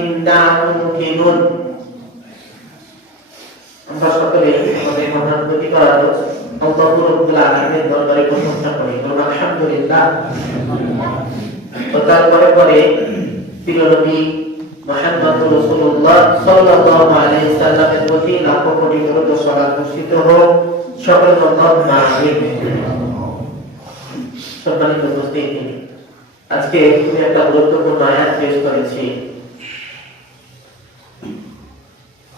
ইন্না মুকিনুন। আমরা সকলে আমাদের মহান প্রতিপালক আল্লাহ রাব্বুল আলামিনের দরবারে প্রশংসা করি, আলহামদুলিল্লাহ। তো তারপরে পরে প্রিয় নবী মুহাম্মদ রাসূলুল্লাহ সাল্লাল্লাহু আলাইহি সাল্লামের প্রতি লাখো কোটি দরুদ ও সালাত বর্ষিত হোক। সকল আল্লাহুম্মা আমিন। সম্মানিত উপস্থিতি, আজকে আমি একটা গুরুত্বপূর্ণ আয়াত পেশ করেছি।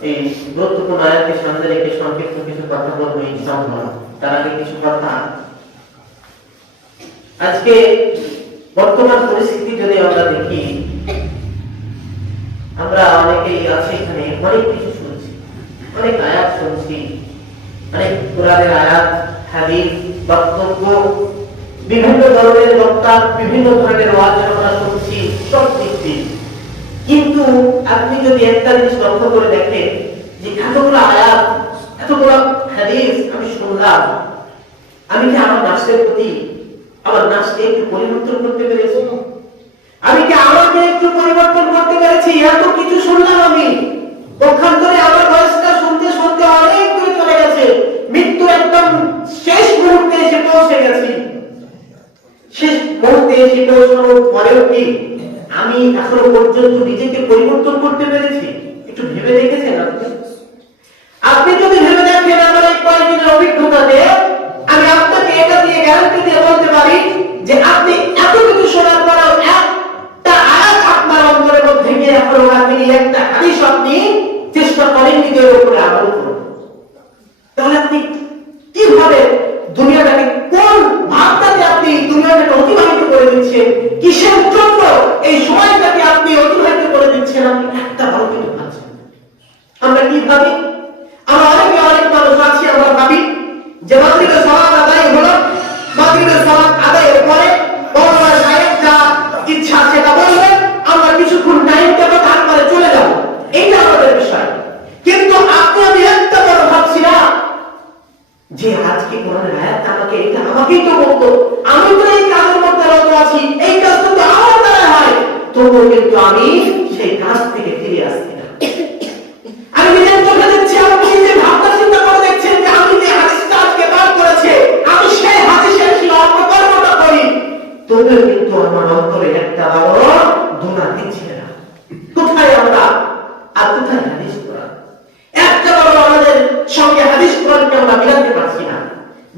এই গুরুত্বপূর্ণ আয়াতকে সামনে রেখে সংক্ষিপ্ত কিছু কথা বলবো ইনশাআল্লাহ। তার আগে কিছু কথা, আজকে বর্তমান পরিস্থিতি যদি আমরা দেখি, আমরা অনেকেই আছে এখানে অনেক কিছু শুনছি, অনেক আয়াত শুনছি, অনেক কোরআনের আয়াত, হাদিস, বক্তব্য, বিভিন্ন ধরনের বক্তা, বিভিন্ন ধরনের ওয়াজ আমরা শুনছি, সব দেখছি। কিন্তু আপনি যদি একটা জিনিস লক্ষ্য করে দেখেন যে এতগুলো আয়াত, এতগুলো হাদিস আমি শুনলাম, আমি কি আমার নাফসের প্রতি, আমার নাফসকে একটু পরিবর্তন করতে পেরেছি? আমি কি আমাকে একটু পরিবর্তন করতে পেরেছি? এত কিছু শুনলাম আমি, পক্ষান্তরে আমার বয়সটা শুনতে শুনতে অনেক দূরে চলে গেছে, মৃত্যু একদম শেষ মুহূর্তে এসে পৌঁছে গেছি। শেষ মুহূর্তে এসে পৌঁছানোর পরেও কি আমি এখনো পর্যন্ত নিজেকে পরিবর্তন করতে পেরেছি? একটু ভেবে দেখেছেন আপনি? আপনি যদি ভেবে দেখেন আমার এই কয়েকদিনের অভিজ্ঞতাতে, আমি আপনাকে এটা দিয়ে গ্যারান্টি দিয়ে বলতে পারি যে আপনি এত কিছু শোনার পরেও একটা আয়াত আপনার অন্তরের মধ্যে গিয়ে এখনো আপনি একটা হাদিস আপনি চেষ্টা করেন নিজের উপরে আমল করুন। তাহলে আপনি কিভাবে দুনিয়াটাকে, কোন ভাবটাকে আপনি দুনিয়াটাকে অতিবাহিত করে দিচ্ছেন, কিসের জন্য এই সময়টাকে আপনি অতিবাহিত করে দিচ্ছেন, আপনি একটা ভালো কিছু ভাবছেন। আমরা কি ভাবি? আমরা অনেক মানুষ আছি, আমরা ভাবি যে মাগরিবের সালাত আদায় হলো, মাগরিবের সালাত আদায়ের পরে বড়রা সাহেব যা ইচ্ছা সেটা বলবেন, আমরা কিছুক্ষণ টাইম দেব, তারপরে চলে যাব, এইটা আমাদের বিষয়। কিন্তু আপনি আমি একটা বড় ভাবছি না যে আজকে কোরআনের আয়াত আমাকেই তো বলতো, আমি তো এই কাজের মধ্যে রত আছি, এই কাজ তো আমার দ্বারা হয়, তবুও কিন্তু আমি সেই কাজ থেকে ফিরে আসছি না। আমি নিজের চোখে দেখছি, আপনি যে ভাবনা চিন্তা করে দেখছেন যে আমি যে হাদিসটা আজকে বার করেছে, আমি সেই হাদিসের কর্মটা করি, তবুও কিন্তু আমার অন্তরে একটা বড় ধোঁয়া দিচ্ছে না। কোথায় আমরা আর কোথায় হাদিস কোরআন? একটা বড় আমাদের সঙ্গে হাদিস কোরআনকে আমরা মিলাতে পারছি না।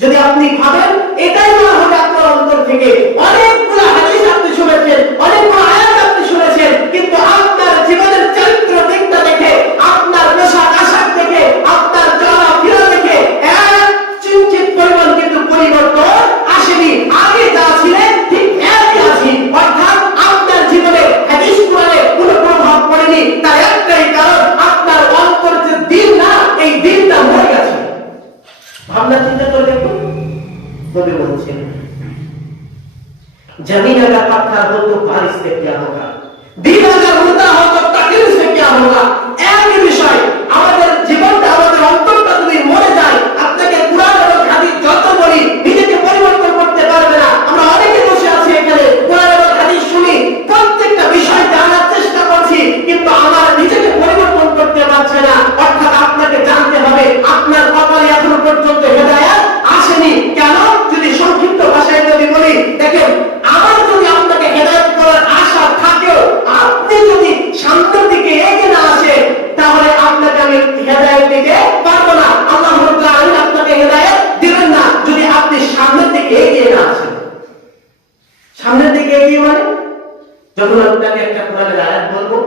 যদি আপনি ভাবেন এটাই না হবে আপনার অন্তর থেকে, অনেকগুলো হাদিস আপনি শুনেছেন, অনেকগুলো আয়াত আপনি শুনেছেন, কিন্তু আপনার জীবনের চরিত্র দিকটা দেখে, আপনার পোশাক আশাক দেখে, আপনার চলাফেরা দেখে এক চিন্তিত পরিমাণ কিন্তু পরিবর্তন আসেনি। আগে যা ছিলেন ঠিক একই আছি, অর্থাৎ আপনার জীবনে হাদিস কোরআনে কোনো প্রভাব পড়েনি। তার একটাই কারণ, আপনার অন্তর যে দিন না, এই দিনটা মরে গেছে। ভাবনা চিন্তা করে দেখুন, কবি বলছেন जमीन अगर पत्थर हो तो बारिश से क्या होगा, दिन अगर होता हो तो तकदीर से क्या होगा। एक বিষয়, আমাদের জীবনটা, আমাদের অন্তরটা যদি মরে যায়, আপনাকে কুরআন এবং হাদিস যত বলি নিজেকে পরিবর্তন করতে পারবে না। আমরা অনেকে বসে আছি এখানে, কুরআন এবং হাদিস শুনি, প্রত্যেকটা বিষয় জানার চেষ্টা করছি, কিন্তু আমার নিজেকে পরিবর্তন করতে পারছে না। অর্থাৎ আপনাকে জানতে হবে আপনার কপালে এখনো পর্যন্ত হেদায়েত আসেনি। কেন? যদি সংক্ষিপ্ত ভাষায় যদি বলি, দেখেন, আমার যদি আপনাকে হেদায়েত করার আশা থাকেও, আপনি যদি সামনের দিকে এগিয়ে না আসে, তাহলে আপনাকে আমি হেদায়েত দিতে পারবো না। আল্লাহ রাব্বুল আলামিন আপনাকে হেদায়েত দিবেন না যদি আপনি সামনের দিকে এগিয়ে না আসেন। সামনের দিকে এগিয়ে মানে, যখন আপনাকে একটা কোরআনের আয়াত বলবো,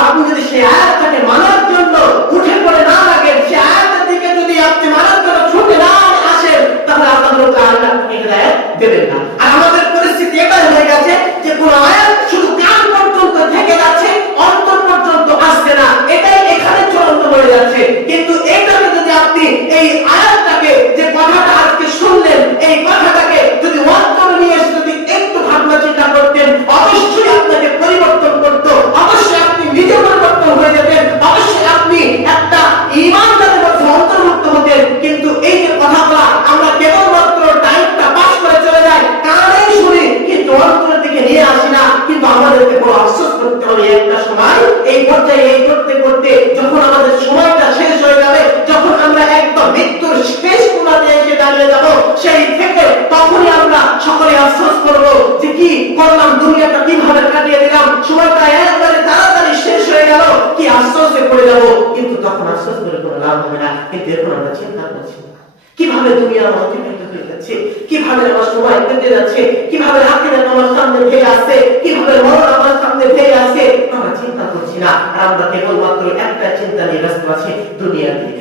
আপনি যদি সেই আয়াতটাকে মানার জন্য উঠে পড়ে না লাগেন, সেই আয়াতের দিকে যদি আপনি মানার জন্য ছুটে না আসেন, তাহলে আল্লাহ রাব্বুল আলামিন আপনাকে হেদায়েত দেবেন না। আর আমাদের পরিস্থিতি এটাই হয়ে গেছে যে কোন আয়াত শুধু কান পর্যন্ত থেকে যাচ্ছে, অন্তর পর্যন্ত আসছে না, এটাই এখানে চূড়ান্ত হয়ে যাচ্ছে। কিন্তু এটাকে যদি আপনি এই আয়াতটাকে, যে কথাটা আজকে শুনলেন, এই কথাটাকে যদি অন্তর নিয়ে এসে যদি একটু ভাবনা চিন্তা করতেন, অবশ্যই আপনাকে পরিবর্তন করত, অবশ্যই আপনি নিজে পরিবর্তন হয়ে যেতেন, অবশ্যই আপনি একটা ঈমানদারের মধ্যে অন্তর্ভুক্ত হতেন। কিন্তু এই যে কথাগুলো আমরা কেবলমাত্র টাইমটা পাস করে চলে যাই, কানেই শুনি, কিন্তু অন্তরের দিকে নিয়ে আসি না। কিন্তু আমাদেরকে বড় আফসোস করতে হবে, একটা সময় এই পর্যায়ে এই করতে করতে যখন আমাদের সময়টা শেষ হয়ে যাবে, যখন আমরা একদম মৃত্যুর শেষ কোণাতে এসে দাঁড়িয়ে যাব, সেই থেকে তখনই আমরা সকলে আফসোস করব যে কি করলাম, দুনিয়াটা কিভাবে কাটিয়ে দিলাম, সময়টা একবারে তাড়াতাড়ি শেষ হয়ে গেল, কি আফসোসে পড়ে যাব। কিন্তু তখন আফসোস করে কোনো লাভ হবে না। কিন্তু এখন আমরা চিন্তা করছি কিভাবে দুনিয়া আমার অতিবাহিত হয়ে যাচ্ছে, কিভাবে আমার সময় কেটে যাচ্ছে, কিভাবে আখিরাত আমার সামনে ধেয়ে আসছে, কিভাবে মরণ আমার সামনে ধেয়ে আসছে, আমরা চিন্তা করছি না। আর আমরা কেবলমাত্র একটা চিন্তা নিয়ে ব্যস্ত আছি, দুনিয়া নিয়ে।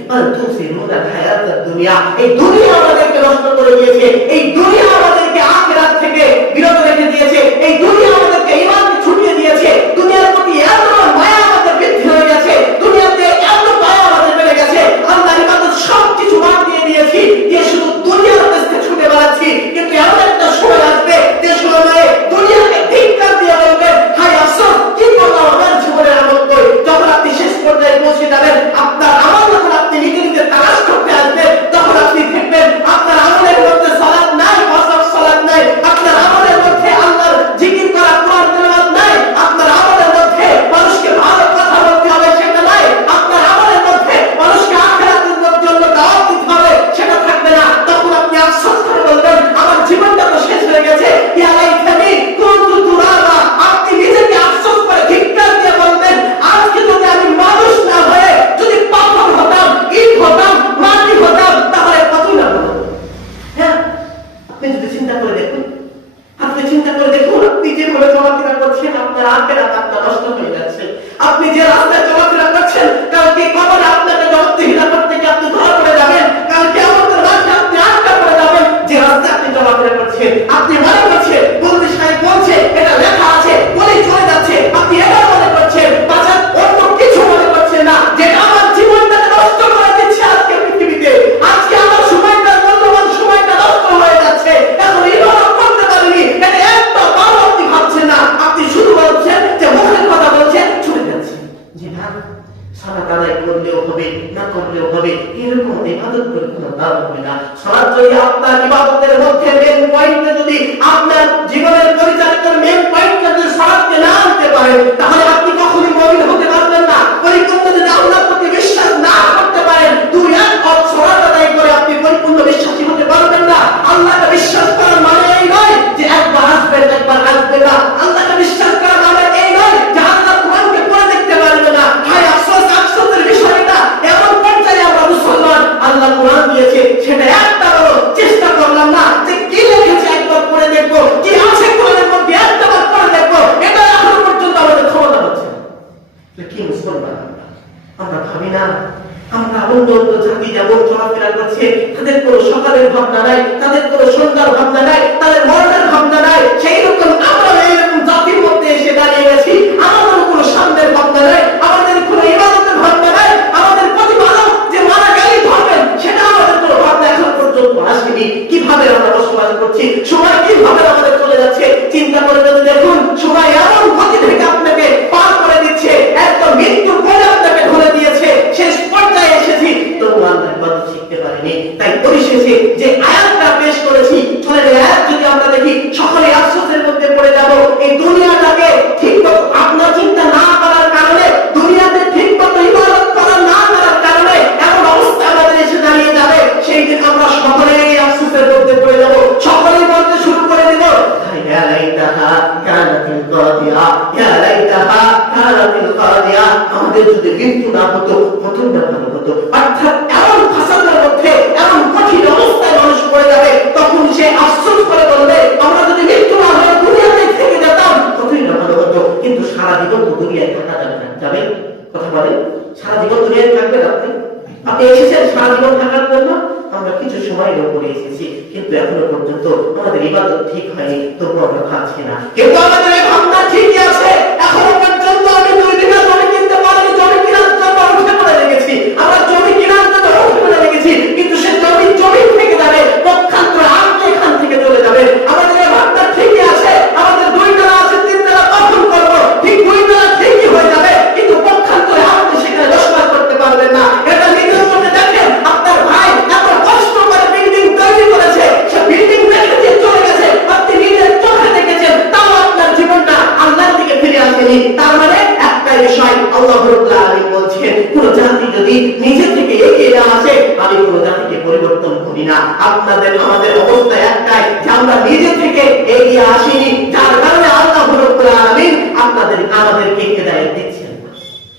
দুনিয়া, এই দুনিয়া আমাদেরকে নষ্ট করে দিয়েছে, এই দুনিয়া আমাদেরকে আখিরাত থেকে বিরত রেখে দিয়েছে, এই দুনিয়া আমাদেরকে ঈমানকে ছুটিয়ে দিয়েছে। দুনিয়ার প্রতি এত মায়া আমাদের বৃদ্ধি হয়ে গেছে, দুনিয়াতে এত মায়া আমাদের বেড়ে গেছে, আল্লাহর ইবাদত সবকিছু বাদ দিয়ে দিয়েছি, দিয়ে শুধু দুনিয়ার দেশে ছুটে বেড়াচ্ছি। কিন্তু এমন একটা সময় আসবে যে সময়ে দুনিয়াকে ধিক্কার দিয়ে বলবেন, হায় আফসোস, কি করলাম আমার জীবনের আমল কই। যখন আপনি শেষ পর্যায়ে পৌঁছে যাবেন, আপনার আমল যখন আপনি নিজে নিজে তালাশ করতে আসবেন, তখন আপনি দেখবেন আপনার আমলের মধ্যে সালাত নাই, ওয়াসাব সালাত নাই, আপনার আমলের মধ্যে আল্লাহর জিকির করা, কোরআন তেলাওয়াত নাই, আপনার আমলের মধ্যে মানুষকে ভালো কথা বলতে হবে সেটা নাই, আপনার আমলের মধ্যে মানুষকে আখিরাতের জন্য দাওয়াত দিতে হবে সেটা থাকবে না। তখন আপনি আফসোস করে বলবেন, আমার জীবনটা তো শেষ হয়ে গেছে, ইয়া লাইতানি কুনতু তুরাবা। আপনি নিজেকে আফসোস করে ধিক্কার দিয়ে বলবেন, আজকে যদি আমি মানুষ না হয়ে যদি পাথর হতাম, ইট হতাম, মাটি হতাম, তাহলে কতই না হতো। হ্যাঁ, আপনি যদি চিন্তা করে দেখুন, আপনি চিন্তা করে দেখুন, আপনি যেভাবে চলাফেরা করছেন, আপনার আখিরাত আপনার নষ্ট হয়ে যাচ্ছে। আপনি যে রাস্তায় চলাফেরা করছেন, কালকে কবরে আপনাকে জবাবদিহিতা করতে গিয়ে আপনি ধরা পড়ে যাবেন, কালকে আমাদের রাস্তায় আপনি আটকা পড়ে যাবেন। যে রাস্তায় আপনি চলাফেরা করছেন, আপনি মনে করছেন বলতে সাহেব বলছে, এটা লেখা আছে বলেই চলে যাচ্ছে, আপনি এটা মনে করছেন, বাঁচার অন্য কিছু মনে করছেন না, যেটা আমার জীবনটাকে নষ্ট করে দিচ্ছে আজকে পৃথিবীতে। আজকে আমার সময়টা, মূল্যবান সময়টা নষ্ট হয়ে যাচ্ছে, এখন ইবাদত করতে পারিনি, এটা একটা বারো আপনি ভাবছেন না, আপনি শুধু বলছেন যে মুখের কথা বলছেন, ছুটে যাচ্ছে। জি না, সালাত আদায় করলেও হবে, না করলেও হবে, এরকম ইবাদত করে কোনো লাভ হবে না। সালাত যদি আপনার ইবাদতের মধ্যে মেন পয়েন্টে, যদি আপনার জীবনের পরিচালিতের মেন পয়েন্টে যদি সালাতকে না আনতে পারেন, তাহলে আপনি কখনোই মুমিন হতে পারবেন না। পরিপূর্ণ যদি আল্লাহর প্রতি বিশ্বাস না করতে পারেন, দুই এক ওয়াক্ত সালাত আদায় করে আপনি পরিপূর্ণ বিশ্বাসী হতে পারবেন না। আল্লাহকে বিশ্বাস করার মানে এই নয় যে একবার আসবেন একবার আসবেন না। আল্লাহকে বিশ্বাস করার মানে এই নয় যে আল্লাহ কোরআনকে পড়ে দেখতে পারবে না। হায় আফসোস, আফসোসের বিষয়টা এমন পর্যায়ে আমরা মুসলমান, আল্লাহ কোরআন দিয়েছে, সেটা একটাও চেষ্টা করলাম না যে কি লিখেছে একবার পড়ে দেখবো, কি আছে কোরআনের মধ্যে একবার পড়ে দেখবো, এটা এখনো পর্যন্ত আমাদের ক্ষমতা হচ্ছে না। কি মুসলমান আমরা ভাবি না, আমরা অন্য অন্য জাতি যেমন চলাফেরা করছে, তাদের কোনো সকালের ভাবনা নাই, তাদের কোনো সন্ধ্যার ভাবনা নাই, তাদের মরণের ভাবনা নাই, সেই রকম আমরা এইরকম জাতির মধ্যে এসে দাঁড়িয়ে গেছি। আমাদের কোনো সামনের ভাবনা নাই, আমাদের কোনো ইবাদতের ভাবনা নাই, আমাদের প্রতিপালক যে মারা গেলেই ধরবেন সেটা আমাদের কোনো ভাবনা এখন পর্যন্ত আসেনি। কিভাবে আমরা বসবাস করছি, সময় কিভাবে আমাদের চলে যাচ্ছে, চিন্তা করে যদি দেখুন, সময় এমন গতি থেকে আপনাকে পার করে দিচ্ছে, একদম মৃত্যু করে আপনাকে ধরে দিয়েছে, শেষ পর্যায়ে এসেছি, তবু আমরা ইবাদত শিখতে পারিনি। তাই পরিশেষে যে আয়াতটা পেশ করেছি, চলে এই আয়াত যদি আমরা দেখি, সকলে আফসোসের মধ্যে পড়ে যাব। এই দুনিয়াটাকে ঠিকমতো আপনার চিন্তা না করার কারণে, দুনিয়াতে ঠিকমতো ইবাদত করা না করার কারণে এমন অবস্থা আমাদের এসে দাঁড়িয়ে যাবে, সেই দিন আমরা সকলেই আফসোসের মধ্যে পড়ে যাব, সকলেই বলতে শুরু করে দেব, ইয়া লাইতাহা কানাতিল কাদিয়া, ইয়া লাইতাহা কানাতিল কাদিয়া। আমাদের যদি মৃত্যু না হতো, কতই না ভালো হতো। অর্থাৎ এমন ফাসাদের মধ্যে, এমন কঠিন অবস্থায় মানুষ পড়ে যাবে, তখন সে আফসোস করে বলবে, আমরা যদি মৃত্যু না হয়ে দুনিয়াতে থেকে যেতাম, কতই না ভালো হতো। কিন্তু সারা জীবন তো দুনিয়ায় থাকা যাবে না, যাবেন? কথা বলেন, সারা জীবন দুনিয়ায় থাকবেন আপনি? আপনি এসেছেন সারা জীবন থাকার জন্য? আমরা কিছু সময়ের উপরে এসেছি, কিন্তু এখনো পর্যন্ত আমাদের ইবাদত ঠিক হয়নি, তবু আমরা খাচ্ছি না। কিন্তু আমাদের এই ভাবনা ঠিকই আছে, এখনো পর্যন্ত আমি 2 বিঘা জমি কিনতে পারিনি, জমি কেনার জন্য উঠে পড়ে লেগেছি, আমরা জমি কেনার জন্য উঠে পড়ে লেগেছি, কিন্তু সে জমি থেকে যাবে, পক্ষান্তরে আমি এখান থেকে চলে যাবে। আমাদের এই ভাবনা ঠিকই আছে, আমাদের 2 তলা আছে, 3 তলা কখন করবো, ঠিক 2 তলা ঠিকই হয়ে যাবে, কিন্তু পক্ষান্তরে আপনি সেখানে বসবাস করতে পারবেন না। এটা নিজের মধ্যে দেখেন, আপনার ভাই এত কষ্ট করে বিল্ডিং তৈরি করেছে, সে বিল্ডিং রেখে দিয়ে চলে গেছে, আপনি নিজের চোখে দেখেছেন, তাও আপনার জীবনটা আল্লাহর দিকে ফিরে আল্লাহ রাব্বুল আলামিন বলছেন কোন জাতি যদি নিজে থেকে এগিয়ে না আসে আমি কোন জাতিকে পরিবর্তন করি না। আপনাদের আমাদের অবস্থা একটাই যে আমরা নিজে থেকে এগিয়ে আসিনি, যার কারণে আল্লাহ রাব্বুল আলামিন আমাদেরকে হিদায়াত দিচ্ছেন।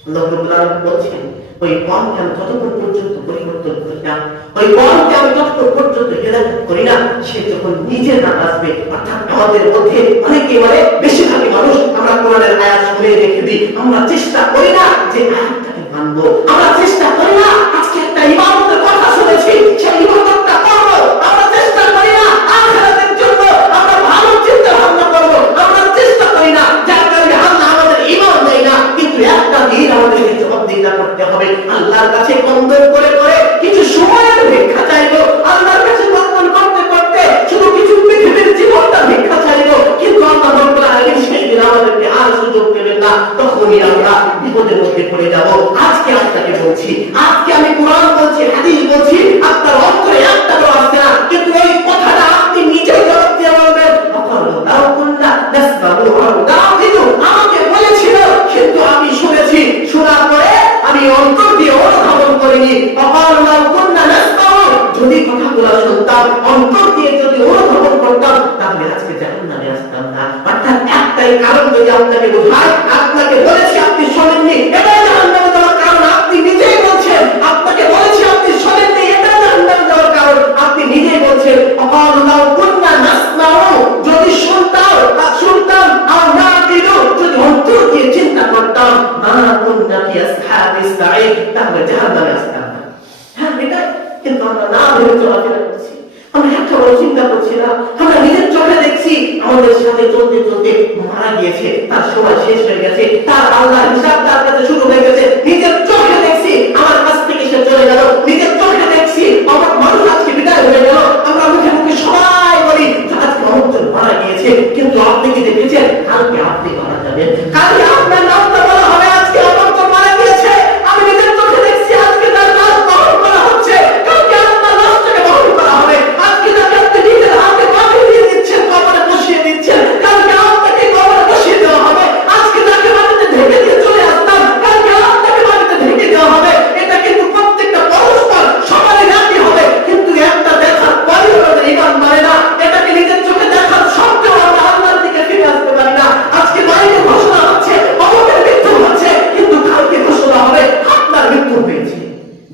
আল্লাহ রাব্বুল আলামিন বলছেন ওই কওমকে আমি ততক্ষণ পর্যন্ত পরিবর্তন করি না, ওই কওমকে আমি ততক্ষণ পর্যন্ত হিদায়াত করি না সে যখন নিজে না আসবে। অর্থাৎ আমাদের মধ্যে অনেকে বেশিরভাগই মানুষ আমরা কোরআনের আয়াত শুনে রেখে দিই, আমরা চেষ্টা করি না যে আয়াতটাকে মানবো, আমরা চেষ্টা করি না আজকে একটা ইবাদতের কথা শুনেছি সেই ইবাদতটা করবো, আমরা চেষ্টা করি না আখিরাতের জন্য আমরা ভালো চিন্তা ভাবনা করবো, আমরা চেষ্টা করি না যার কারণে আল্লাহ আমাদের ঈমান দেয় না। কিন্তু একটা দিন আমাদেরকে জবাবদিহিতা করতে হবে, আল্লাহর কাছে কন্দন করে করে কিছু সময়ের ভিক্ষা চাইবো, আল্লাহর কাছে কন্দন করতে করতে শুধু কিছু পৃথিবীর জীবনটা ভিক্ষা চাইবো, কিন্তু আল্লাহ রাব্বুল আলামিন সেই দিন আমাদেরকে আর সুযোগ দেবেন না, তখনই আমরা বিপদের মধ্যে পড়ে যাব। আজকে আপনাকে বলছি, আজকে আমি কোরআন বলছি, হাদিস বলছি, আপনার অন্তরে একটা বড় আসছে না, কিন্তু এই কথাটা আপনি নিজেই জবাব দিয়ে বলবেন আমাকে বলেছিল কিন্তু আমি শুনেছি, শোনার পরে আমি অন্তর দিয়ে অনুধাবন করিনি। যদি কথাগুলো শুনতাম, অন্তর দিয়ে যদি অনুধাবন করতাম, তাহলে আজকে জাহান্নামে আসতাম না। অর্থাৎ একটাই কারণ যদি আপনাকে বোঝায়, আপনাকে বলেছি আপনি শোনেননি, এটাই জাহান্নামে যাওয়ার কারণ। আপনি নিজেই বলছেন আপনাকে বলেছি আপনি শোনেননি, এটাই জাহান্নামে যাওয়ার কারণ। আপনি নিজেই বলছেন যদি শুনতাম আর না দিল, যদি অন্তর দিয়ে চিন্তা করতাম তাহলে জাহান্নামে আসতাম না। হ্যাঁ এটাই, কিন্তু আমরা না ভেবে চলাফেরা করছি, আমরা একটা বড় চিন্তা করছি না, আমরা নিজের চোখে দেখছি আমাদের সাথে চলতে চলতে মারা গিয়েছে, তার সময় শেষ হয়ে গেছে, তার আল্লাহর হিসাব তার কাছে শুরু হয়ে গেছে। নিজের চোখে দেখছি আমার কাছ থেকে সে চলে গেল, নিজের চোখে দেখছি আমার মানুষ আজকে বিদায় হয়ে গেল। আমরা মুখে মুখে সবাই বলি আজকে অমুকজন মারা গিয়েছে, কিন্তু আপনি কি দেখেছেন কালকে আপনি মারা যাবেন, কালকে আপনার নামটা বলা হবে আজকে অমুকজন মারা গিয়েছে। আমি নিজের চোখে দেখছি আজকে তার লাশ বহন করা হচ্ছে, কালকে আপনার লাশটাকে বহন করা হবে। আজকে তাকে আপনি নিজের হাতে মাটি দিয়ে দিচ্ছেন, কবরে বসিয়ে দিচ্ছেন, কালকে আপনাকে কবরে বসিয়ে দেওয়া হবে। আজকে তাকে মাটিতে ঢেকে দিয়ে চলে আসতাম, কালকে আপনাকে মাটিতে ঢেকে দেওয়া হবে। এটা কিন্তু প্রত্যেকটা পরস্পর সবারই রাজি হবে, কিন্তু একটা দেখার পরে আমাদের ঈমান মানে না, এটাকে নিজের চোখে দেখার সত্ত্বেও আমরা আল্লাহর দিকে ফিরে আসতে পারি না। আজকে বাইরে ঘোষণা হচ্ছে অমুকের মৃত্যু হচ্ছে, কিন্তু কালকে ঘোষণা হবে আপনার মৃত্যু হয়েছে।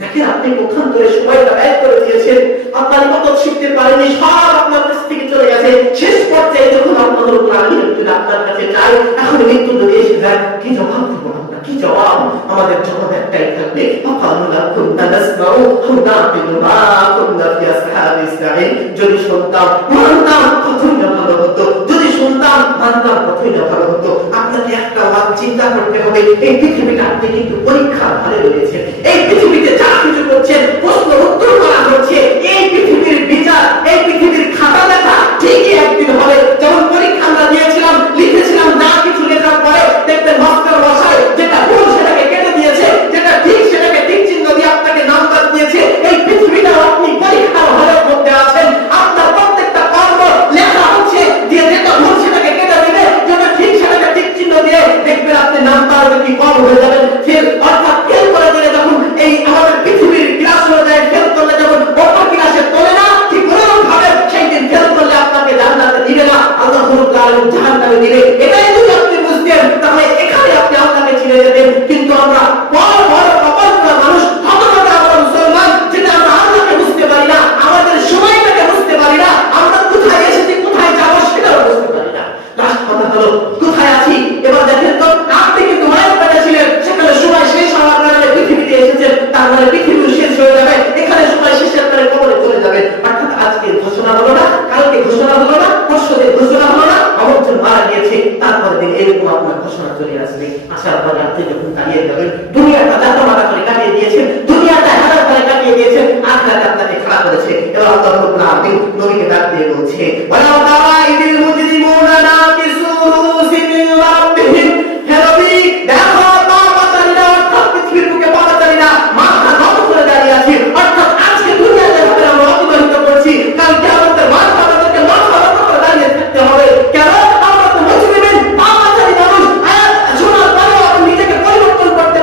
দেখেন আপনি পক্ষান্তরে সময়টা ব্যয় করে দিয়েছেন, আপনার ইবাদত শিখতে পারেননি, সব আপনার কাছ থেকে চলে গেছে। শেষ পর্যায়ে যখন আপনাদের উপর আল্লাহ যদি আপনার কাছে চাই, এখন মৃত্যু যদি এসে যায়, কি জবাব দেব আমরা? কি জবাব? আমাদের জবাব একটাই থাকবে, যদি শুনতাম মানতাম কতই না ভালো হতো, যদি শুনতাম মানতাম কতই না ভালো হতো। আপনাকে একটা চিন্তা করতে হবে, এই পৃথিবীটা আপনি কিন্তু পরীক্ষার হালে রয়েছেন, এই পৃথিবীতে যা কিছু করছেন প্রশ্ন উত্তর করা হচ্ছে, এই পৃথিবীর বিচার, এই পৃথিবীর খাতা লেখা ঠিকই একদিন হবে। যেমন পরীক্ষা আমরা দিয়েছিলাম, লিখেছিলাম, যা কিছু লেখার পরে দেখবেন মাস্টার মশাই যেটা ভুল সেটাকে কেটে দিয়েছে, যেটা ঠিক সেটাকে ঠিক চিহ্ন দিয়ে আপনাকে নাম্বার দিয়েছে। এই পৃথিবীটা আপনি পরীক্ষার হলের মধ্যে আছেন, আপনার প্রত্যেকটা কর্ম লেখা হচ্ছে, দিয়ে যেটা ভুল সেটাকে কেটে দিবে, যেটা ঠিক সেটাকে ঠিক চিহ্ন দিয়ে দেখবেন আপনি নাম্বার কি কম হয়ে যাবেন। ফেল অর্থাৎ ফেল করে দিলে যখন এই আমাদের পৃথিবীর ক্লাস হয়ে যায়, ফেল করলে যখন অন্য ক্লাসে তোলে না, ঠিক ওরকম ভাবে সেই দিন ফেল করলে আপনাকে জান্নাতে দিবে না, আল্লাহ রাব্বুল আলামিন জাহান্নামে দিবে। এটাই যদি আপনি বুঝতেন তাহলে এখানে আপনি আল্লাহকে চিনে যেতেন। কিন্তু আমরা বড় বড় অপরাধ মানুষ, হতভাগা আমরা মুসলমান, যেটা আমরা আল্লাহকে বুঝতে পারি না, আমাদের সময়টাকে বুঝতে পারি না, আমরা কোথায় এসেছি কোথায় যাবো সেটাও বুঝতে পারি না। লাস্ট কথা হলো কোথায় আছি। এবার দেখেন তো, আপনি কিন্তু মায়ের পেটে ছিলেন, সেখানে সময় শেষ হওয়ার কারণে পৃথিবীতে এসেছেন, তার মানে পৃথিবীও শেষ হয়ে যাবে, এখানে সময় শেষের কারণে কবরে চলে যাবে। অর্থাৎ আজকে ঘোষণা হলো না, কালকে ঘোষণা হলো না, পরশুদিন ঘোষণা হলো না, অমুকজন মারা গিয়েছে, তারপরে দিন এরকম আপনার ঘোষণা চলে আসবে। আসার পরে আপনি যখন দাঁড়িয়ে যাবেন, দুনিয়াটা দাঁড়া মারা করে কাটিয়ে দিয়েছেন, দুনিয়াটা হাজার করে কাটিয়ে দিয়েছেন, আখিরাত আপনাকে খারাপ করেছে। এবার আল্লাহ রাব্বুল আলামিন নবীকে ডাক দিয়ে বলছে, ওয়ালা তারাইদিল মুজরিমুনা নাকিসু রুসিল রাব্বিহিম, হে নবী দেখো পাপাচারীরা, অর্থাৎ পৃথিবীর বুকে পাপাচারীরা মাথা নত করে দাঁড়িয়ে আছে। অর্থাৎ আজকে দুনিয়াতে আমরা অতিবাহিত করছি, কালকে আমাদের মাথা আমাদেরকে মাথা নত করে দাঁড়িয়ে থাকতে হবে। কেন? আমরা তো মুসলিম, পাপাচারী মানুষ। আয়াত শোনার পরেও আপনি নিজেকে পরিবর্তন করতে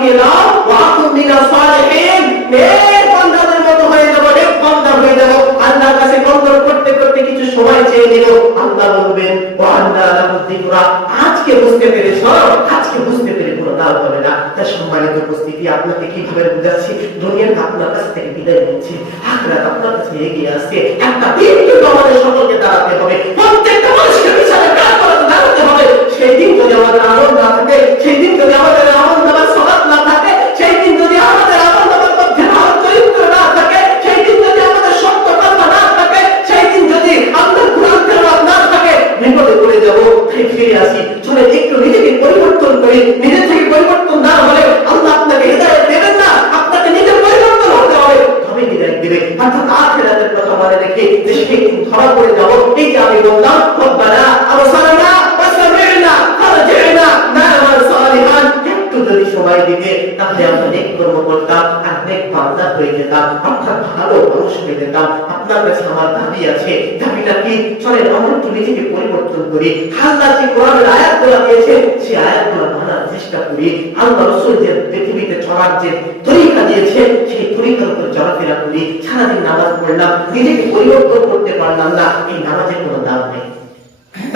লাগিয়ে দাও ওয়া আকুম মিনাস সালিহিন, নেক বান্দাদের মতো হয়ে যাব, নেক বান্দা হয়ে যাব। আল্লাহর কাছে কন্দর করতে করতে কিছু সময় চেয়ে নিল, আল্লাহ বলবেন ওয়া আন্না লাহু যিকরা, আজকে বুঝতে পেরেছো, আজকে বুঝতে পেরে কোনো দাও হবে না। তার সম্মানিত উপস্থিতি, আপনাকে কিভাবে বুঝাচ্ছি, দুনিয়ার আপনার কাছ থেকে বিদায় নিচ্ছে, আখিরাত আপনার কাছে এগিয়ে আসছে। একটা দিন কিন্তু আমাদের সকলকে দাঁড়াতে হবে, প্রত্যেকটা মানুষকে বিচারে কাজ করতে দাঁড়াতে হবে। সেই দিন যদি আমাদের আমল না থাকে, সেই দিন যদি আমাদের আমল নামার সালাত না থাকে, সেই দিন যদি আমাদের আমল নামার মধ্যে ভালো চরিত্র না থাকে, সেই দিন যদি আমাদের সত্য কথা না থাকে, সেই দিন যদি আমাদের কোরআন তেলাওয়াত না থাকে, বিপদে পড়ে যাব। তাই ফিরে আসি, চলে একটু নিজেকে পরিবর্তন করি। নিজে থেকে পরিবর্তন না হলে আল্লাহ আপনাকে হিদায়াত দেবেন না, আপনাকে নিজে পরিবর্তন হতে হবে, তবে হিদায়াত দিবে। অর্থাৎ আখিরাতের কথা মনে রেখে যে সেই দিন ধরা পড়ে যাব, এই যে আমি বললাম রব্বানা আবসারনা ওয়াসমি'না ফারজি'না না'মাল সালিহান, একটু যদি সময় দিতে, তাহলে আমরা নেক কর্ম করতাম আর নেক বান্দা হয়ে যেতাম, অর্থাৎ ভালো মানুষ হয়ে যেতাম। আপনার কাছে আমার দাবি আছে, দাবিটা কি? চলেন আমরা একটু নিজেকে পরিবর্তন করি। আল্লাহ যে কোরআনের আয়াতগুলো দিয়েছে, সেই আয়াতগুলো মানার চেষ্টা করি। আল্লাহ রাসূল যে পৃথিবীতে চলার যে তরিকা দিয়েছে, সেই তরিকার উপর চলাফেরা করি। সারাদিন নামাজ পড়লাম, নিজেকে পরিবর্তন করতে পারলাম না, এই নামাজের কোনো দাম নেই।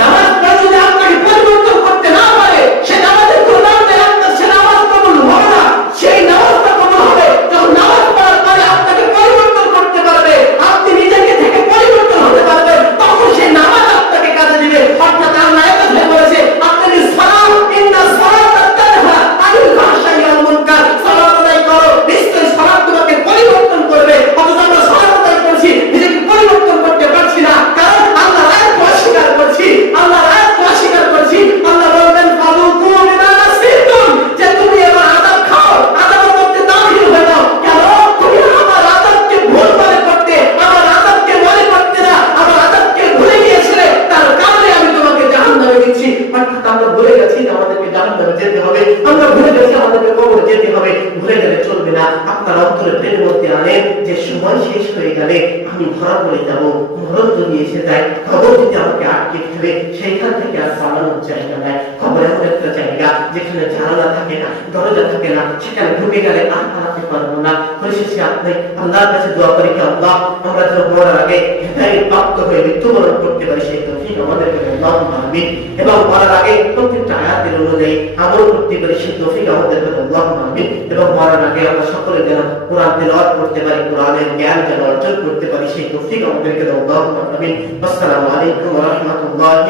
নামাজ পড়ে যদি আপনাকে পরিবর্তন করতে না পারে, সে নামাজের কোনো দাম নেই। আপনার সে নামাজ কবুল হবে না। সেই নামাজটা কবুল হবে যখন নামাজ পড়ার পরে আপনাকে পরিবর্তন করতে পারবে, আপনি নিজেকে থেকে পরিবর্তন হতে পারবেন, তখন সেই নামাজ আপনাকে কাজে দিবে। অর্থাৎ আল্লাহ এখানে বলেছে, আপনি সালাম ইন্না সালাতা তানহা আনিল ফাহশাই ওয়াল মুনকার, সালাত আদায় করো, নিশ্চয়ই সালাত তোমাকে পরিবর্তন করবে। অথচ আমরা সালাত আদায় করছি, নিজেকে পরিবর্তন করতে পারছি না, কারণ আল্লাহর আয়াত অস্বীকার করছি, আল্লাহর আয়াত অস্বীকার করছি। আল্লাহ বলবেন ফাযুকু বিমা নাসিতুম, যে তুমি আমার আযাব খাও, আযাবের মধ্যে দাখিল হয়ে যাও। কেন? তুমি আমার আযাবকে ভুল মনে করতে, আমার আযাবকে মনে করতে না, আমার আযাবকে ভুলে গিয়েছিলে, তার কারণে আমি তোমাকে জাহান্নামে দিচ্ছি। অর্থাৎ আমরা ভুলে গেছি যে আমাদেরকে জাহান্নামে যেতে হবে, আমরা ভুলে গেছি আমাদেরকে কবরে যেতে হবে। ভুলে গেলে চলবে না। আপনার অন্তরে প্রেমের মধ্যে আনেন যে সময় শেষ হয়ে গেলে আমি ধরা পড়ে যাব, মরণ যদি এসে যায়, খবর যদি আমাকে আটকে ফেলে, সেইখান থেকে আর পালানোর জায়গা নাই। খবর এমন একটা জায়গা যেখানে জানালা থাকে না, দরজা থাকে না, সেখানে ঢুকে গেলে আর পালাতে পারবো না। পরিশেষে আপনি আল্লাহর কাছে দোয়া করি, আল্লাহ আমরা যেন মরার আগে হেদায়েত প্রাপ্ত হয়ে মৃত্যুবরণ করতে পারি, সেই তৌফিক আমাদেরকে আল্লাহুম্মা আমিন। এবং মরার আগে প্রত্যেকটা আয়াতের অনুযায়ী আমল করতে পারি, সেই তৌফিক আমাদেরকে আল্লাহুম্মা আমিন। এবং মরার আগে আমরা সকলে যেন কোরআন তেলাওয়াত করতে পারি, কোরআনের জ্ঞান যেন অর্জন করতে পারি, সেই তৌফিক আমাদেরকে আল্লাহুম্মা আমিন। আসসালামু আলাইকুম ওয়া রাহমাতুল্লাহি